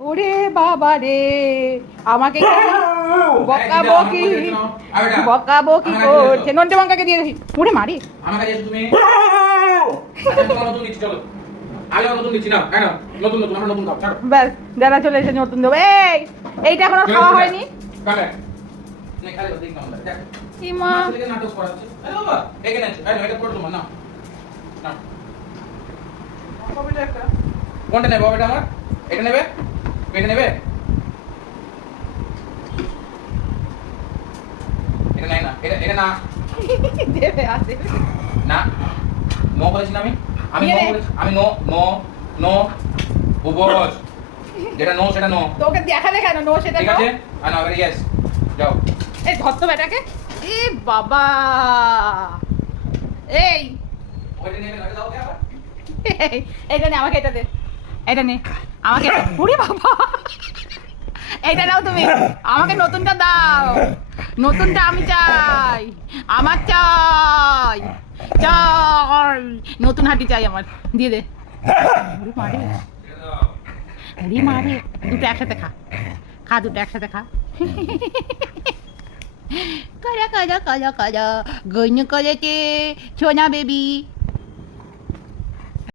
ওরে বাবা রে, আমাকে বকাবকি বকাবকি করছে। নন্টে মাঙ্কাকে দিয়ে দেখি। ওরে মারি আমার কাছে এসো তুমি। আচ্ছা, তোমার নতুন দিচ্ছি, চলো। আমি নতুন দিচ্ছি না, হ্যাঁ না, নতুন নতুন আমরা নতুন খাও, ছাড়ো। ব্যাস, যারা চলে এসে নতুন দেবো। এইটা এখনো খাওয়া হয়নি। কালে নে খালি দেখ না আমরা দেখ ইমা ছেলেকে নাটক করাচ্ছে। আরে বাবা এখানে আছে, আরে এটা করে তোমার না না বাবাটা একটা কোনটা নেবে বাবাটা আমার? এটা নেবে? এটা নেবে? এটা নাই না, এটা না দেবে আসে না, নো বলেছি না আমি, আমি নো বলেছি, আমি নো নো নো উপবাস, যেটা নো সেটা নো, তোকে দেখালে কেন নো সেটা ঠিক নো? আছে? আর না ইয়েস, যাও। এই ধর তো বেটাকে। এ বাবা, এই ওইটা নেবে না, এটা দাও কে আবার? এইটা নে, আমাকে এটা দে। এটা নে, আমাকে এটা। ওরে বাবা, এইটা দাও তুমি, আমাকে নতুনটা দাও। নতুনটা আমি চাই, আমার চাই, চাই নতুন হাঁটি চাই আমার। দিয়ে দে। ওরে মারে, এটা দাও। ওরে মারে। দুটো একসাথে খা, খা দুটো একসাথে খা। কাজা কাজা কাজা কাজা গইন করেছে সোনা বেবি।